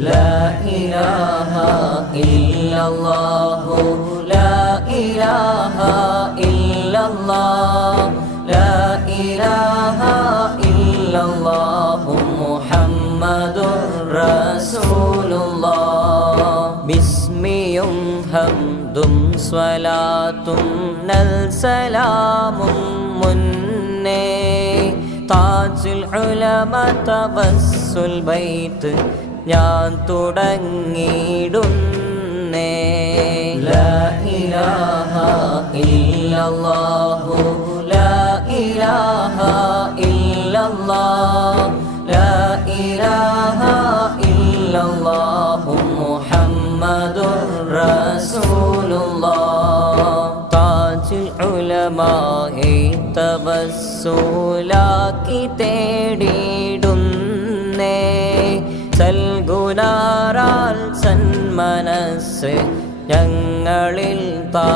لا إله إلا الله لا إله إلا الله لا إله إلا الله محمد رسول الله ബിസ്മിയും ഹംദും സ്വലാത്തും നൽ സലാമും മുന്നേ താജുൽ ഉലമ തവസ്സുൽ ബൈത്ത് ഞാൻ തുടങ്ങിടുന്നേ ലാ ഇലാഹ ഇല്ലല്ലാഹു ലാ ഇലാഹ ഇല്ലല്ലാഹ് ലാ ഇലാഹ ഇല്ലല്ലാഹു മുഹമ്മദുർ റസൂലുള്ളാഹ് താജുൽ ഉലമായെ തവസ്സുലാക്കി തേടിടുന്നേ സൽഗുണാറാൽ സന്മനസ്സ് ഞങ്ങളിൽ താ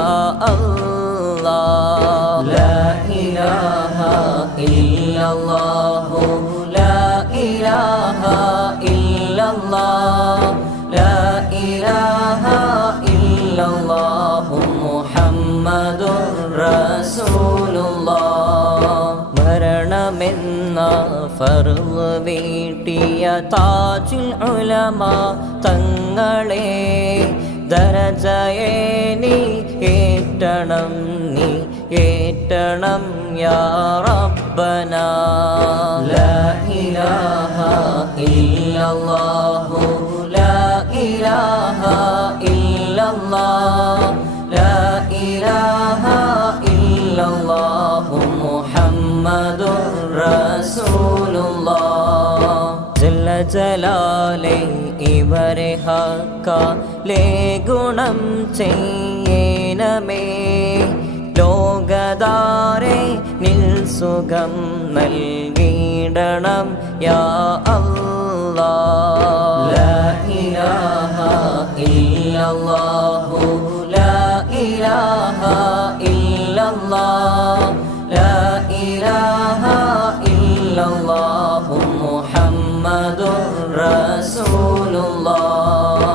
അല്ലാഹ് ലാ ഇലാഹ ഇല്ലല്ലാഹു ലാ ഇലാഹ ഇല്ലല്ലാഹ് ലാ ഇലാഹ ഇല്ലല്ലാഹു മുഹമ്മദുർ റസൂലുള്ളാഹ് മരണമെന്ന ഫർള് വീട്ടിയ താജുൽ ഉലമ തങ്ങളെ ദരജയെ നീ ഏറ്റണം നീ ഏറ്റണം യാ റബ്ബനാ ലാ ഇലാഹ ഇല്ലല്ലാഹു ലാ ഇലാഹ ഇല്ലല്ലാഹ് ലാ ഇലാഹ ഇല്ലല്ലാഹു മുഹമ്മദുർ റസൂലുള്ളാഹ് ജല്ല ജലാലേ ഇവരെ ഹക്കാലേ ഗുണം ചെയ്യണമേ ലോകദാരെ നിൽ സുഖം നൽകിടണം യാ അല്ലാഹ് ലാ ഇലാഹ ഇല്ലല്ലാഹു ലാ ഇലാഹ ഇല്ലല്ലാഹ് ലാ ഇലാഹ ഇല്ലല്ലാഹു മുഹമ്മദുർ റസൂലുള്ളാഹ്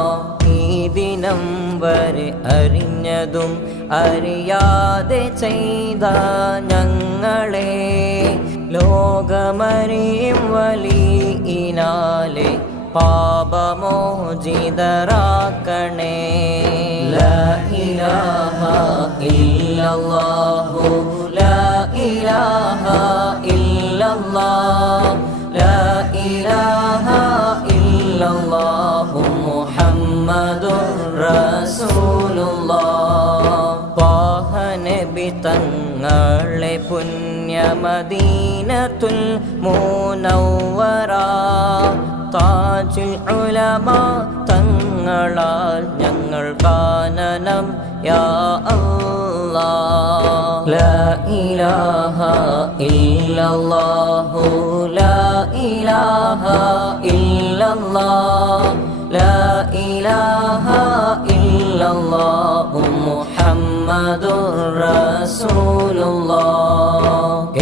ഈ ദിനം വരെ അറിഞ്ഞതും അറിയാതെ ചെയ്ത ഞങ്ങളെ ലോകമറിയും വലിയിനാലെ പാപമോചിതരാക്കണേ ലാ ഇലാഹ ഇല്ലല്ലാഹു ലാ ഇലാഹ ഇല്ലല്ലാഹ് ലാ ഇലാഹ ഇല്ലല്ലാഹു മുഹമ്മദുർ റസൂലുള്ളാഹ് ത്വാഹ നബി തങ്ങളെ പുണ്യമദീനത്തുൽ മുനവ്വറ താജുൽ ഉലമ തങ്ങളാൽ ഞങ്ങൾ കാനനം യാ അല്ലാഹ് ലാ ഇലാഹ ഇല്ലല്ലാഹു ലാ ഇലാഹ ഇല്ലല്ലാഹ് ലാ ഇലാഹ ഇല്ലല്ലാഹു മുഹമ്മദുർ റസൂലുള്ളാഹ്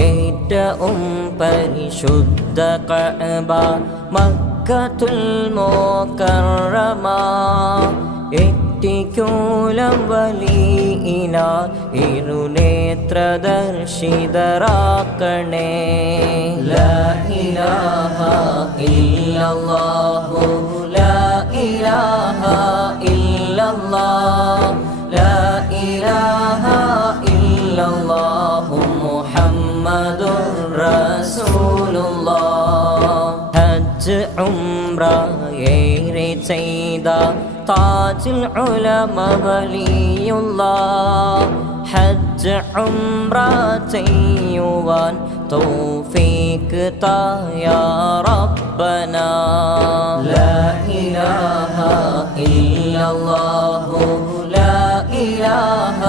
ഏറ്റവും പരിശുദ്ധ കഅബ മക്കത്തുൽ മുകറമ എറ്റിക്കൂലം വലിയിന ഇരുനേത്രദർശിതരാക്കണേ ലാ ഇലാഹ ഇല്ലല്ലാഹു ലാ ഇലാഹ ഇല്ലല്ലാഹ് ലാ ഇലാഹ ഇല്ലല്ലാഹു മുഹമ്മദുർ റസൂലുള്ളാഹ് ഹജ്ജ് ഉംറ ഏറെ ചെയ്ത താജുൽ ഉലമ വലിയുള്ളാഹ് ഹജ്ജ് ഉംറ ചെയ്യുവാൻ തൗഫീഖ് താ യാ റബ്ബനാ ലാ ഇലാഹ ഇല്ലല്ലാഹു ലാ ഇലാഹ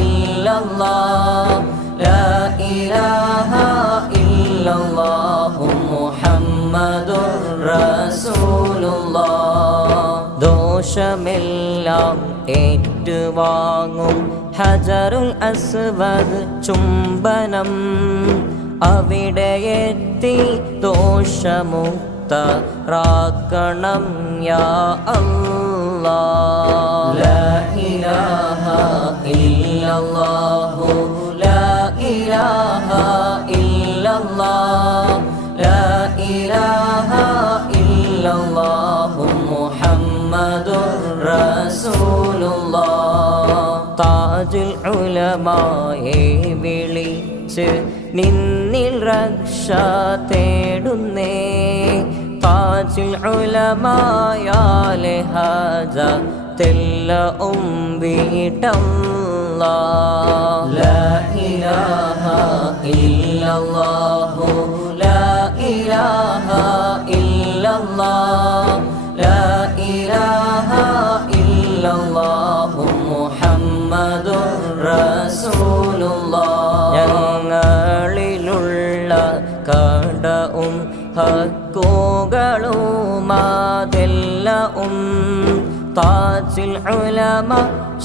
ഇല്ലല്ലാഹ് ലാ ഇലാഹ ഇല്ലല്ലാഹു മുഹമ്മദുർ റസൂലുള്ളാഹ് ദോഷമെല്ലാം ഏറ്റുവാങ്ങും ഹജറുൽ അസ്വദ് ചുംബനം അവിടെ എത്തി ദോഷമുക്തി മുക്തരാക്കണം യാ അല്ലാഹ്. ലാ ഇലാഹ ഇല്ലല്ലാഹു ലാ ഇലാഹ ഇല്ലല്ലാഹ് ലാ ഇലാഹ ഇല്ലല്ലാഹു മുഹമ്മദുർ റസൂലുള്ളാഹ്. താജുൽ ഉലമായെ വിളിച്ച് നിന്നിൽ രക്ഷ തേടുന്നേ. താജുൽ ഉലമായാലെ ഹാജത്തെല്ലാം വീട്ടല്ലാഹ്. ലാ ഇലാഹ ഇല്ലല്ലാഹു ലാ ഇലാഹ ഇല്ലല്ലാഹ് ലാ ഇലാഹ ഇല്ലല്ലാഹു മുഹമ്മദുർ റസൂലുള്ളാഹ്. ഞങ്ങളിലുള്ള കടവും ഹക്കുകളുമാതെല്ലാം താജുൽ ഉലമ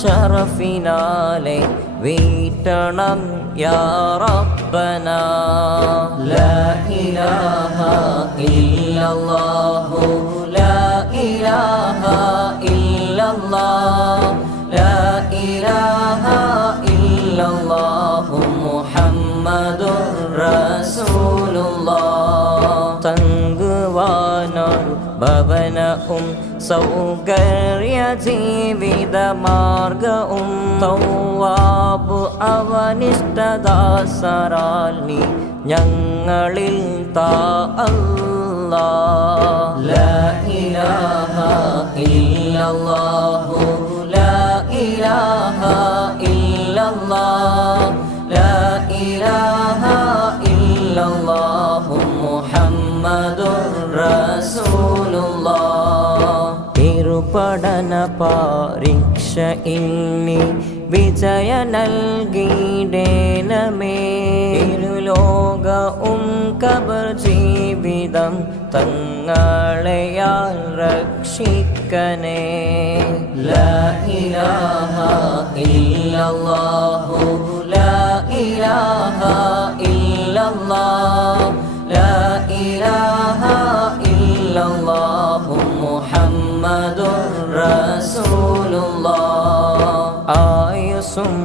ശറഫിനാലെ വീട്ടണം യാ റബ്ബനാ. ലാ ഇലാഹ ഇല്ലല്ലാഹു ലാ ഇലാഹ ഇല്ലല്ലാഹ് ലാ ഇലാഹ ഇല്ലല്ലാഹു മുഹമ്മദുർ റസൂലുള്ളാഹ്. തങ്കുവാനൊരു ഭവനവും സൗകര്യ ജീവിതമാർഗവും തൗവാബ് അവനിഷ്ടദാസരാൽ നീ ഞങ്ങളിൽ താ അല്ലാഹ്. ലാ ഇലാഹ ഇല്ലല്ലാഹു ലാ ഇലാഹ ഇല്ലല്ലാഹ് ലാ ഇലാഹ ഇല്ലല്ലാഹു മുഹമ്മദുർ റസൂലുള്ളാഹ്. ഇരുപടന പരീക്ഷയിൽ നീ വിജയ നൽകിടേണമേ. ഇരുലോകവും ഖബർ ജീവിതം തങ്ങളെയാൽ രക്ഷിക്കണേ. ലാ ഇലാഹ ഇല്ലല്ലാഹു ലാ ഇലാഹ ഇല്ലല്ലാഹ് ലാ ഇലാഹ ഇല്ലല്ലാഹു മുഹമ്മദുർ റസൂലുള്ളാഹ്. ആയുസ്സും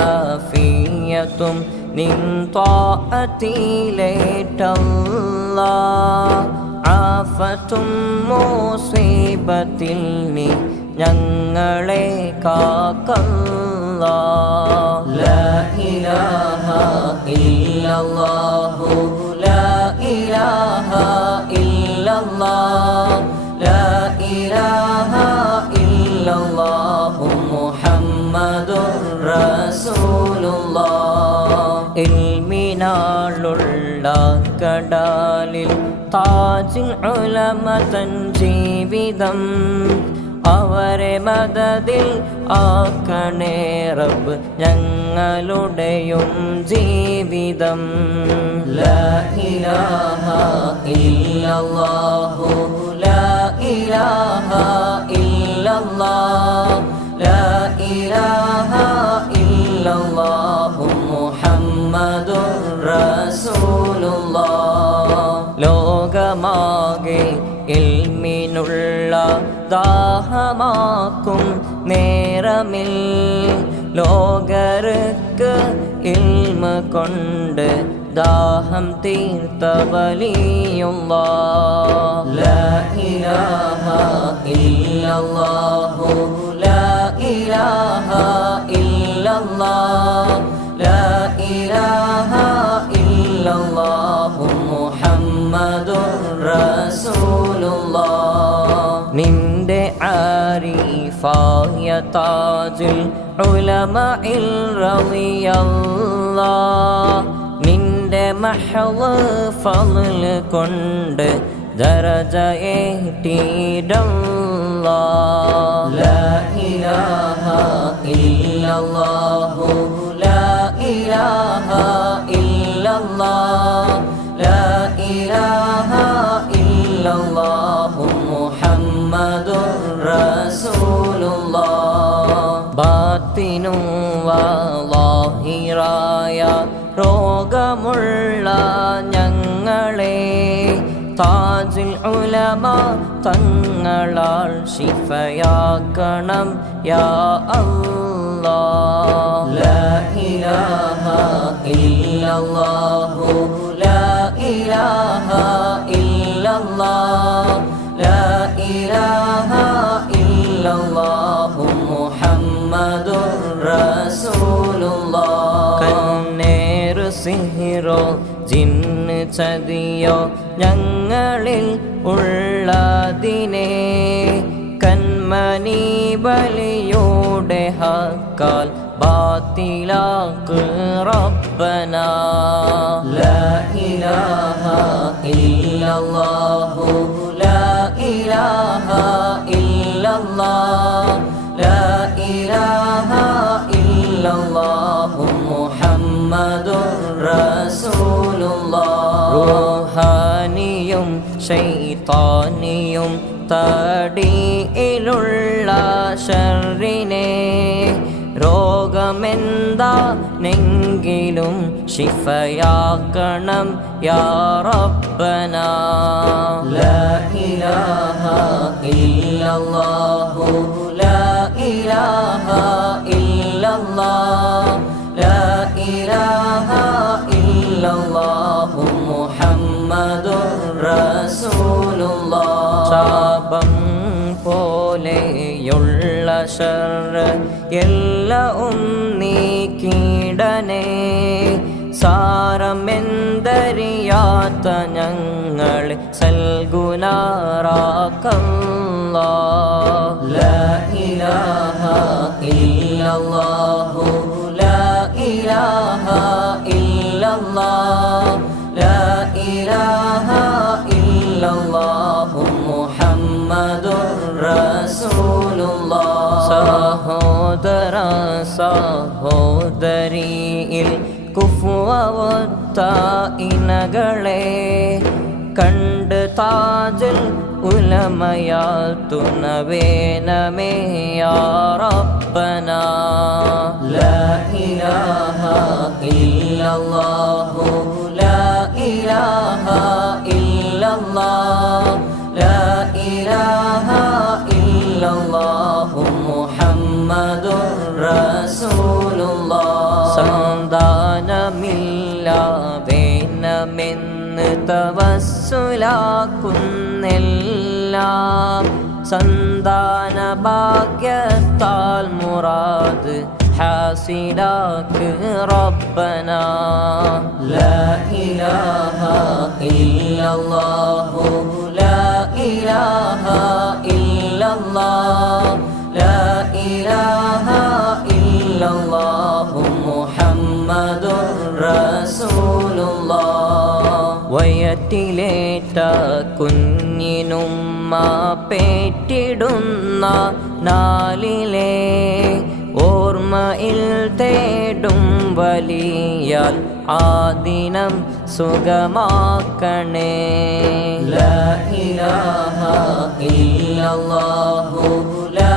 ആഫിയത്തും നിൻ ത്വാഅത്തിലേറ്റല്ലാഹ്. ആഫത്തും മുസീബത്തിൽ നീ ഞങ്ങളെ കാക്കല്ലാഹ്. ലാ ഇലാഹ ഇല്ലല്ലാഹു ലാ ഇലാഹ ഇല്ലല്ലാഹ് ലാ ഇലാഹ ഇല്ലല്ലാഹു മുഹമ്മദുർ റസൂലുള്ളാഹ്. ഇൽമിനാളുള്ള കടാലിൽ താജുൽ ഉലമ തൻ ജീവിതം അവരെ മദദിൽ ആക്കണേ റബ്ബ് ഞങ്ങളുടെയും ജീവിതം. ലാ ഇലാഹ ഇല്ലല്ലാഹു ലാ ഇലാഹ ഇല്ലല്ലാഹ് ലാ ഇലാഹ ഇല്ലല്ലാഹു മുഹമ്മദുർ റസൂലുള്ളാഹ്. ലോകമാകെ ഇൽമിനുള്ള ദാഹമാക്കും നേരമിൽ ലോകർക്ക് ഇൽമ കൊണ്ട് ദാഹം തീർത്ത വലിയുള്ളാഹ്. ലാ ഇലാഹ ഇല്ലല്ലാഹു ലാ ഇലാഹ ഇല്ലല്ലാഹ് ലാ ഇലാഹ ഇല്ലല്ലാഹു മുഹമ്മദുർ റസൂലുള്ളാഹ്. നിന്റെ ആരിഫായ താജുൽ ഉലമഇൽ റളിയല്ലാഹ് നിന്റെ മഹ്ള് ഫള് കൊണ്ട് ദറജയേറ്റിടല്ലാഹ്. ലാ ഇലാഹ ഇല്ലല്ലാഹു ലാ ഇലാഹ ഇല്ലല്ലാഹ് ലാ ഇലാഹ ഇല്ലല്ലാഹു മുഹമ്മദുർ റസൂലുള്ളാഹ്. ബാത്തിനു വാഹിറായ രോഗമുള്ള ഞങ്ങളെ താജുൽ ഉലമ തങ്ങളാൽ ശിഫയാക്കണം യാ അല്ലാഹ്. ലാ ഇലാഹ ഇല്ലല്ലാഹു ലാ ഇലാഹ ഇല്ലല്ലാഹ് ലാ ഇലാഹ ഇല്ലല്ലാഹു മുഹമ്മദുർ റസൂലുള്ളാഹ്. കണ്ണേറു സിഹിറോ ജിന്ന് ചതിയോ ഞങ്ങളിൽ ഉള്ളതിനെ കന്മനി ബലിയുടെ ഹക്കാൽ ബാത്തിലാക്ക് റബ്ബനാ. ലാ ഇലാഹ ഇല്ലല്ലാഹു ലാ ഇലാഹ ഇല്ലല്ലാഹ് ലാ ഇലാഹ ഇല്ലല്ലാഹു മുഹമ്മദുർ റസൂലുള്ളാഹ്. റൂഹാനിയും ശൈത്താനിയും തടിയിലുള്ള ശർറിനെ രോഗമെന്താണെങ്കിലും ശിഫയാക്കണം യാ റബ്ബനാ. ലാ ഇലാഹ ഇല്ലല്ലാഹു ലാ ഇലാഹ ഇല്ലല്ലാഹ് ലാ ഇലാഹ ഇല്ലല്ലാഹു മുഹമ്മദുർ റസൂലുള്ളാഹ്. ശാപം പോലെയുള്ള ശർറ് എല്ലാം നീക്കിടണേ സാരമെന്തറിയാത്ത ഞങ്ങൾ സൽഗുനാറാക്കല്ലാഹ്. ലാ ഇലാഹ ഇല്ലല്ലാഹു ലാ ഇലാഹ ഇല്ലല്ലാഹ് ലാ ഇലാഹ ഇല്ലല്ലാഹു മുഹമ്മദുർ റസൂലുള്ളാഹ്. സഹോദര സഹോദരിയിൽ കുഫ്വത്ത ഇനകളെ കണ്ട് താജുൽ ഉലമയാൽ തുണവേനമേ യാ റബ്ബനാ. ലാ ഇലാഹ ഇല്ലല്ലാഹു ലാ ഇലാഹ ഇല്ലല്ലാഹ് ലാ ഇലാഹ ഇല്ലല്ലാഹു മുഹമ്മദുർ റസൂലുള്ളാഹ്. സന്താനമില്ല വേണമെന്ന് തവസ്സുലാക്കുന്നെല്ലാം സന്താന ഭാഗ്യത്താൽ മുറാദ് ഹാസിലാക്ക് റബ്ബനാ. ലാ ഇലാഹ ഇല്ലല്ലാഹു ലാ ഇലാഹ ഇല്ലല്ലാഹ് ലാ ഇലാഹ ഇല്ലല്ലാഹു മുഹമ്മദുർ റസൂലുള്ളാഹ്. വയറ്റിലേറ്റ കുഞ്ഞിനുമ്മ പേറ്റിടുന്ന നാളിലെ ഓർമ്മയിൽ തേടും വലിയാൽ ആദിനം സുഖമാക്കണേ. ലാ ഇലാഹ ഇല്ലല്ലാഹു ലാ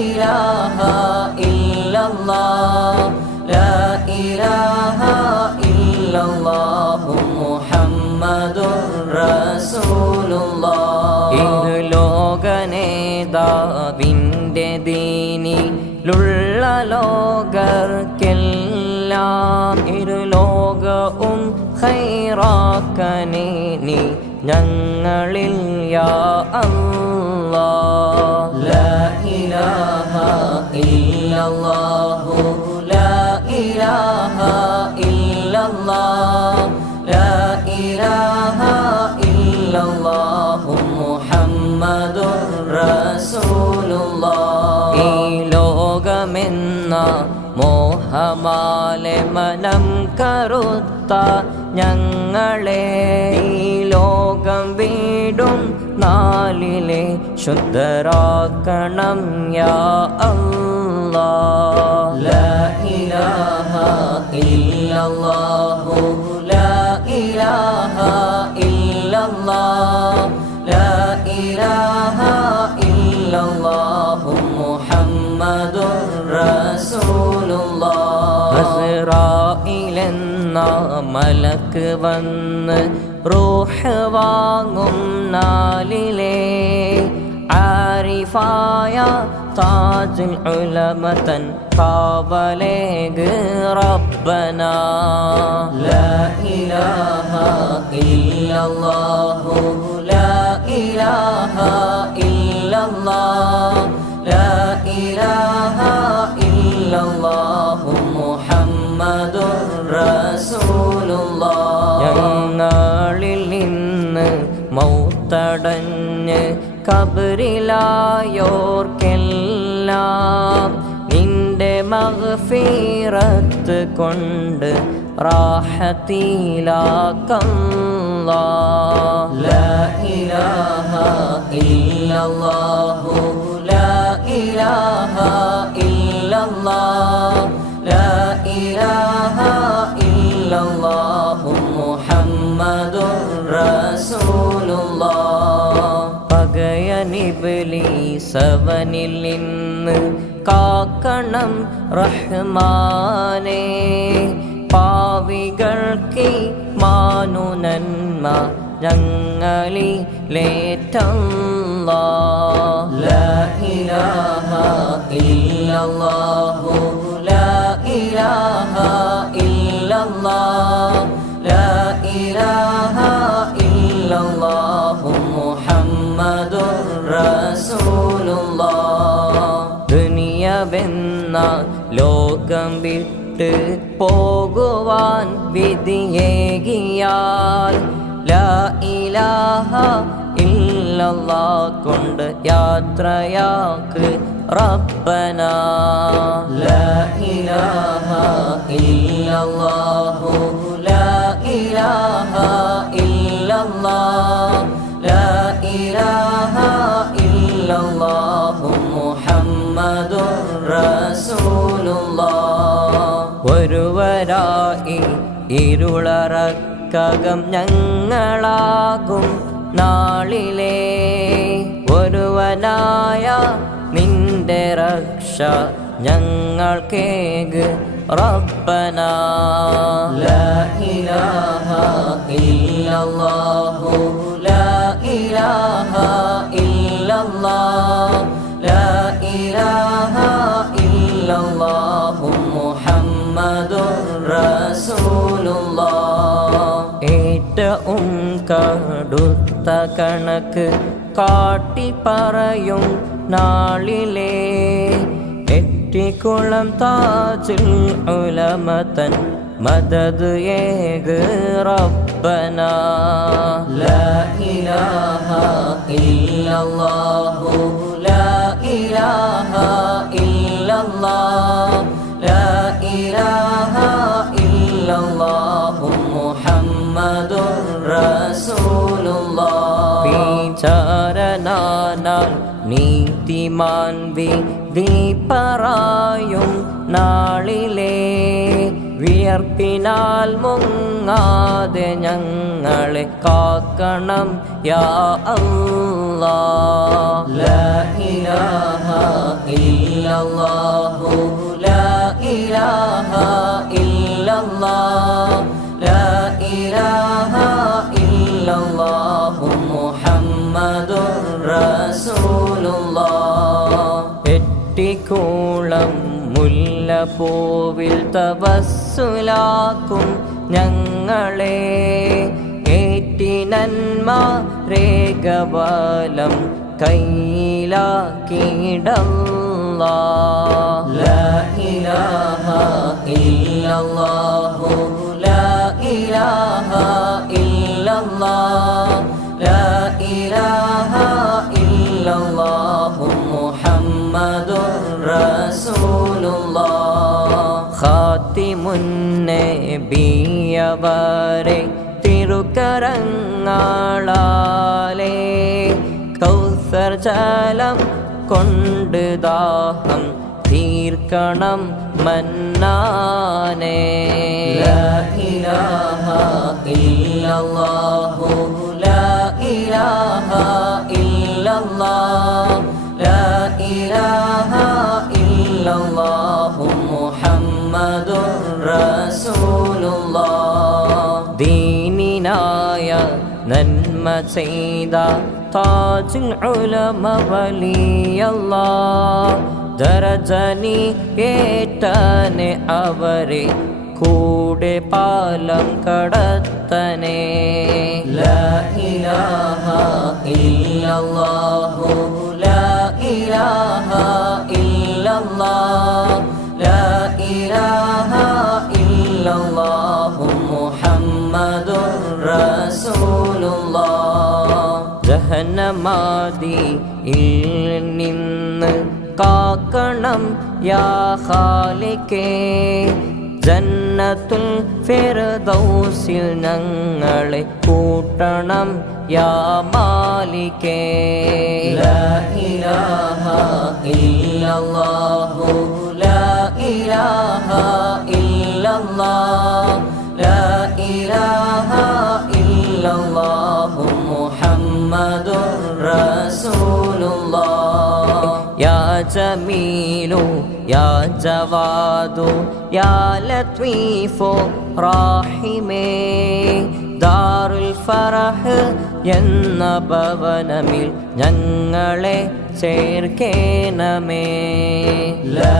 ഇലാഹ ഇല്ലല്ലാഹ് ലാ ഇലാഹ ഇല്ലല്ലാഹു മുഹമ്മദുർ റസൂലുള്ളാഹ്. ഇത് ലോകനേതാവിൻ്റെ ദീനിലുള്ള ലോകർക്കെല്ലാം ഇരുലോകവും ഖൈറാക്കനേ നീ ഞങ്ങളിൽ യാ അല്ലാഹ്. ലാ ഇലാഹ ഇല്ലല്ലാഹു ലാ ഇലാഹ ഇല്ലല്ലാഹ് ലാ ഇലാഹ ഇല്ലല്ലാഹു മുഹമ്മദുർ റസൂലുള്ളാഹ്. ഈ ലോകമെന്ന മോഹമാലെ മനം കറുത്ത ഞങ്ങളെ ഈ ലോകം വീടും നാലിലെ ശുദ്ധരാക്കണം യാ അല്ലാഹ്. ലാ ഇലാഹ ഇല്ലല്ലാഹു ലാ ഇലാഹ ഇല്ലല്ലാഹ് ലാ ഇലാഹ ഇല്ലല്ലാഹു മുഹമ്മദുർ റസൂലുള്ളാഹ്. അസ്റായിലെന്ന മലക്ക് വന്ന് റൂഹ് വാങ്ങും നാളിലെ ആരിഫായ താജുൽ ഉലമതൻ കാവലേഗ് റബ്ബനാ. ലാ ഇലാഹ ഇല്ലല്ലാഹു ലാ ഇലാഹ ഇല്ലല്ലാഹ് ലാ ഇലാഹ ഇല്ലല്ലാഹു മുഹമ്മദുർ റസൂലുള്ളാഹ്. ഞങ്ങളിൽ നിന്ന് മൗത്തടഞ്ഞ് കബറിലായോർക്കെല്ലാം നിന്റെ മഗ്ഫിറത്ത് കൊണ്ട് റാഹത്തിലാക്കല്ലാഹ്. ലാ ഇലാഹ ഇല്ലല്ലാഹു ലാ ഇലാഹ ഇല്ലല്ലാഹ് ലാ ഇലാഹ ഇല്ലല്ലാഹു മുഹമ്മദുർ റസൂലുള്ളാഹ്. പകയനിബ്ലീസവനിൽ നിന്ന് കാക്കണം റഹ്മാനേ, പാവികൾക്ക് മാനുനന്മ ഞങ്ങളിലേറ്റല്ലാഹ്. ലാ ഇലാഹ ഇല്ലല്ലാഹു ലാ ഇലാഹ ഇല്ലല്ലാഹ് ലാ ഇലാഹ ഇല്ലല്ലാഹു മുഹമ്മദുർ റസൂലുള്ളാഹ്. ദുനിയവെന്ന ലോകം വിട്ട് പോകുവാൻ വിധിയേകിയാൽ ലാ ഇലാഹ ഇല്ലല്ലാഹ് കൊണ്ട് യാത്രയാക്ക് റബ്ബനാ. ലാ ഇലാഹ ഇല്ലല്ലാഹു ലാ ഇലാഹ ഇല്ലല്ലാഹ് ലാ ഇലാഹ ഇല്ലല്ലാഹു മുഹമ്മദുർ റസൂലുള്ളാഹ്. ഒരുവരായി ഇരുളറക്കകം ഞങ്ങളാകും നാളിലെ ഒരുവനായ നിന്റെ രക്ഷ ഞങ്ങൾക്കേക് റബ്ബനാ. ലാ ഇലാഹ ഇല്ലല്ലാഹു ലാ ഇലാഹ ഇല്ലല്ലാഹ് ലാ ഇലാഹ ഇല്ലല്ലാഹു മുഹമ്മദുർ റസൂലുള്ളാഹ്. ഏറ്റവും കടുത്ത കണക്ക് കാട്ടി പറയും നാളിലെ എട്ടിക്കുളം താജുൽ ഉലമതൻ മദദ് ഏക് റബ്ബനാ. ലാ ഇലാഹ ഇല്ലല്ലാഹു ലാ ഇലാഹ ഇല്ലല്ലാഹ് ലാ ഇലാഹ ഇല്ലല്ലാഹു മുഹമ്മദുർ റസൂലുള്ളാഹ്. വിചാരണാൽ നീതിമാൻ വിധി പറയും നാളിലെ വിയർപ്പിനാൽ മുങ്ങാതെ ഞങ്ങളെ കാക്കണം യാ അല്ലാഹ്. ലാ ഇലാഹ ഇല്ലല്ലാഹു ലാ ഇലാഹ ഇല്ലല്ലാഹ് ലാ ഇലാഹ ഇല്ലല്ലാഹു മുഹമ്മദുർ റസൂലുള്ളാഹ്. എട്ടിക്കൂളം മുല്ലപ്പൂവിൽ തവസ്സുലാക്കും ഞങ്ങളെ ഏറ്റിനന്മ രേഖബലം കൈലാക്കിടല്ലാഹ്. ലാ ഇലാഹ ഇല്ലല്ലാഹു ലാ ഇലാഹ ഇല്ലല്ലാഹ് ലാ ഇലാഹ ഇല്ലല്ലാഹു മുഹമ്മദുർ റസൂലുള്ളാഹ്. ഖാതിമുൻ നബിയവരെ തിരുക്കരങ്ങളാലേ കൗസർ ജലം കൊണ്ട് ദാഹം തീർക്കണം മന്നാനേ. ലാ ഇലാഹ ഇല്ലല്ലാഹു ലാ ഇലാഹ ഇല്ലല്ലാഹ് ലാ ഇലാഹ ഇല്ലല്ലാഹു മുഹമ്മദുർ റസൂലുള്ളാഹ്. ദീനിനായ നന്മ ചെയ്ത താജുൽ ഉലമ വലിയല്ലാ ദരജനി ഏറ്റനെ അവരെ കൂടെ പാലം കടത്തനെ ലാ ഇലാഹ ഇല്ലല്ലാഹു ലാ ഇലാഹ ഇല്ലല്ലാഹ് ലാ ഇലാഹ ഇല്ലല്ലാഹു മുഹമ്മദുർ റസൂലുള്ളാഹ് ജഹന്നമാദിയിൽ നിന്ന് കാക്കണം യാ ഖാലിഖേ ജന്നത്തുൽ ഫിർദൗസിൽ ഞങ്ങളെ കൂട്ടണം യാ മാലികേ ലാ ഇലാഹ ഇല്ലല്ലാഹു ലാ ഇലാഹ ഇല്ലല്ലാഹ് ലാ ഇലാഹ ഇല്ലല്ലാഹു മുഹമ്മദുർ റസൂലുള്ളാഹ് യാ ജമീലു യാ ജവാദു യാ ലത്വീഫു റാഹിമേ ദാറുൽ ഫറഹ് എന്ന ഭവനമിൽ ഞങ്ങളെ ചേർക്കേണമേ ലാ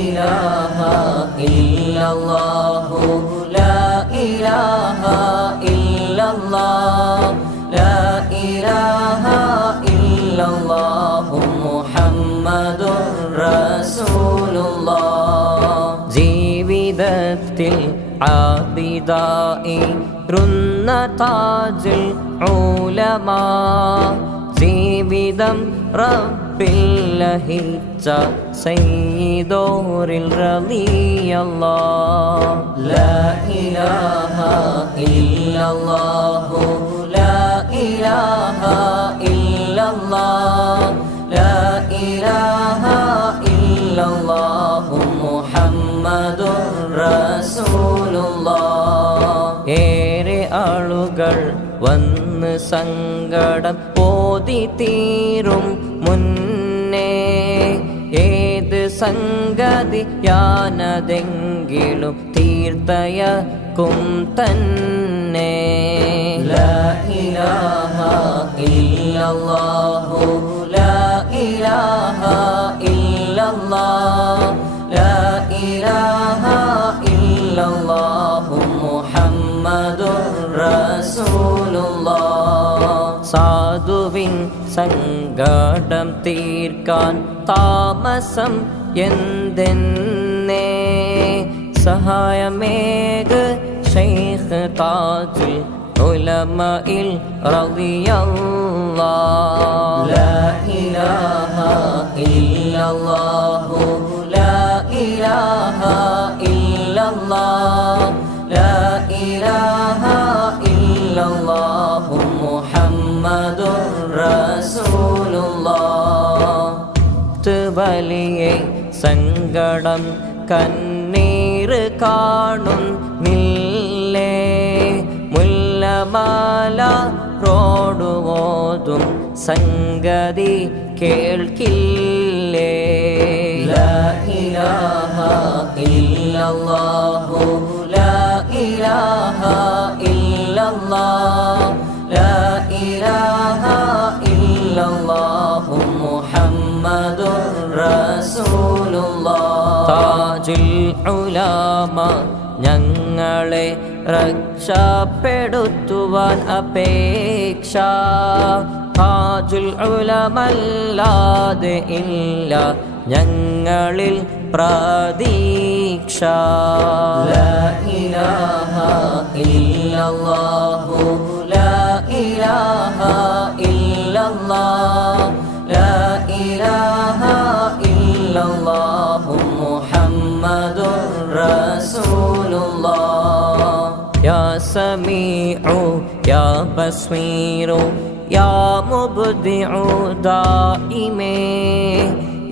ഇലാഹ ഇല്ലല്ലാഹു ലാ ഇലാഹ ഇല്ലല്ലാഹ് ലാ ഇലാഹ ഇല്ലല്ലാഹു മുഹമ്മദുർ റസൂലുള്ളാഹ് ജീവിതത്തിൽ ആബിദായി രുന്ന താജുൽ ഉലമാ ജീവിതം റബ്ബിൽ ലഹിച്ച സയ്യിദോരിൽ റളിയല്ലാഹ് ലാ ഇലാഹ ഇല്ലല്ലാഹു ലാ ഇലാഹ ഇല്ലല്ലാഹ് ലാ ഇലാഹ ഇല്ലല്ലാഹു മുഹമ്മദുർ റസൂലുള്ളാഹ് ഏറെ ആളുകൾ വന്ന് സങ്കടം പോതി തീരും മുന്നേ ഏത് സംഗതിയാനതെങ്കിലും തീർത്തയക്കും തന്നെ ലാ ഇലാഹ ഇല്ലല്ലാഹു ലാ ഇലാഹ ഇല്ലല്ലാഹ് ലാ ഇലാഹ ഇല്ലല്ലാഹു മുഹമ്മദുർ റസൂലുള്ളാഹ് സാധുവിൻ സങ്കടം തീർക്കാൻ താമസം എന്തെന്നേ സഹായമേക് ശൈഖ് താജുൽ ഉലമയിൽ റളിയല്ലാഹ് ലാ ഇലാഹ ഇല്ലല്ലാഹു ലാ ഇലാഹ ഇല്ലല്ലാഹ് ലാ ഇലാഹ ഇല്ലല്ലാഹു മുഹമ്മദുർ റസൂലുള്ളാഹ് വലിയ സങ്കടം കണ്ണീര് കാണുന്നില്ലേ മുല്ലമാല റോഡുവോതും സംഗതി കേൾക്കില്ലേ ലാ ഇലാഹ ഇല്ലല്ലാഹു ലാ ഇലാഹ ഇല്ലല്ലാഹ് ലാ ഇലാഹ ഇല്ലല്ലാഹു മുഹമ്മദുർ റസൂലുള്ളാഹ് താജുൽ ഉലമ ഞങ്ങളെ രക്ഷപ്പെടുത്തുവാൻ അപേക്ഷ താജുൽ ഉലമല്ലാതെ ഇല്ല ഞങ്ങളിൽ പ്രതീക്ഷ ലാ ഇലാഹ ഇല്ലല്ലാഹു ലാ ഇലാഹ ഇല്ലല്ലാഹ് ലാ ഇലാഹ ഇല്ലല്ലാഹു മുഹമ്മദുർ റസൂലുള്ളാഹ് യാ സമീഉ യാ ബസ്വീറു യാ മുബ്ദിഉ ദായിമേ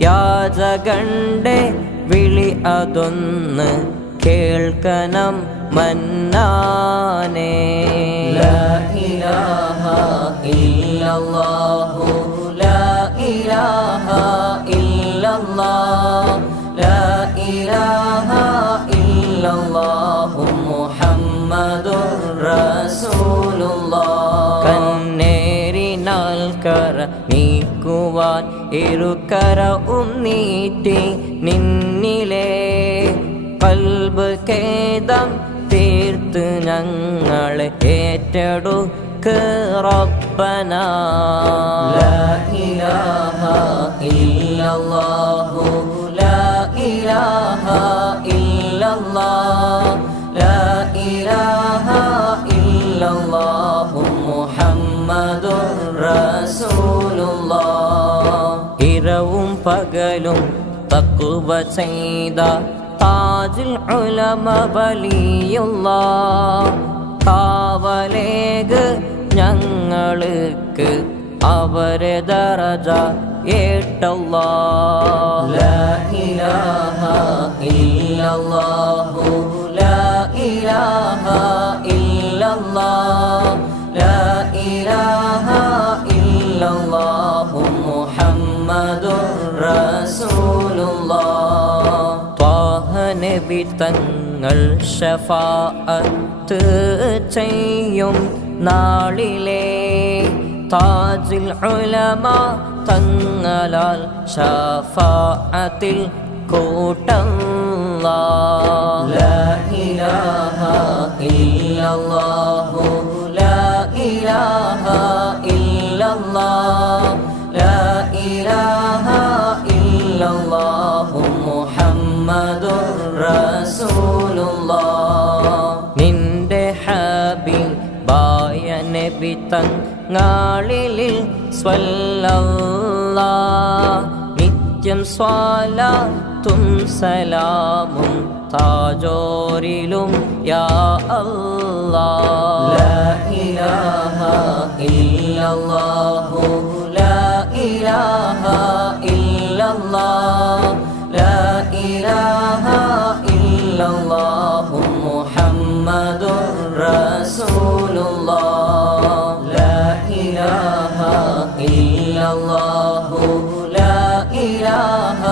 യാചകണ്ടെ വിളി അതൊന്ന് കേൾക്കണം മന്നാനേ ലാ ഇലാഹ ഇല്ലല്ലാഹു ലാ ഇലാഹ ഇല്ലല്ലാഹ് ലാ ഇലാഹ ഇല്ലല്ലാഹു മുഹമ്മദുർ റസൂലുള്ളാഹ് നീക്കുവാൻ ഇരുകരവും നീട്ടി നിന്നിലെ കൽബ് ഖേദം തീർത്ത് ഞങ്ങളെ ഏറ്റെടുക്ക് റബ്ബനാ. ലാ ഇലാഹ ഇല്ലല്ലാഹു ലാ ഇലാഹ ഇല്ലല്ലാഹ് ലാ ഇലാഹ ഇല്ലല്ലാഹു മുഹമ്മദുർ റസൂലുള്ളാഹ്. ഇരവും പകലും തഖ്വ ചെയ്ത താജുൽ ഉലമ വലിയുള്ളാഹ് കാവലേക് ഞങ്ങൾക്ക് അവരെ ദറജ ഏട്ടല്ലാഹ്. ലാ ഇലാഹ ഇല്ലല്ലാഹു ലാ ഇലാഹ ഇല്ലല്ലാഹ് ലാ ഇലാഹ ഇല്ലല്ലാഹു മുഹമ്മദുർ റസൂലുള്ളാഹ്. ത്വാഹ നബി തങ്ങൾ ശഫാഅത്ത് ചെയ്യും നാളിലെ താജുൽ ഉലമ തങ്ങളാൽ ശഫാഅത്തിൽ കൂട്ടല്ലാഹ്. ലാ ഇലാഹ ഇല്ലല്ലാഹു ലാ ഇലാഹ ഇല്ലല്ലാഹ് ലാ ഇലാഹ ഇല്ലല്ലാഹു മുഹമ്മദുർ റസൂലുള്ളാഹ്. നിന്റെ ഹബീബായ നബി തങ്ങളിൽ സ്വല്ലല്ലാഹ് നിത്യം സ്വലാത്തും സലാമും താജോരിലും യാ അല്ലാഹ്. ലാ ഇലാഹ ഇല്ലല്ലാഹു ലാ ഇലാഹ ഇല്ലല്ലാഹ് ലാ ഇലാഹ ഇല്ലല്ലാഹു മുഹമ്മദുർ റസൂലുള്ളാഹ്. ലാ ഇലാഹ ഇല്ലല്ലാഹു ലാ ഇലാഹ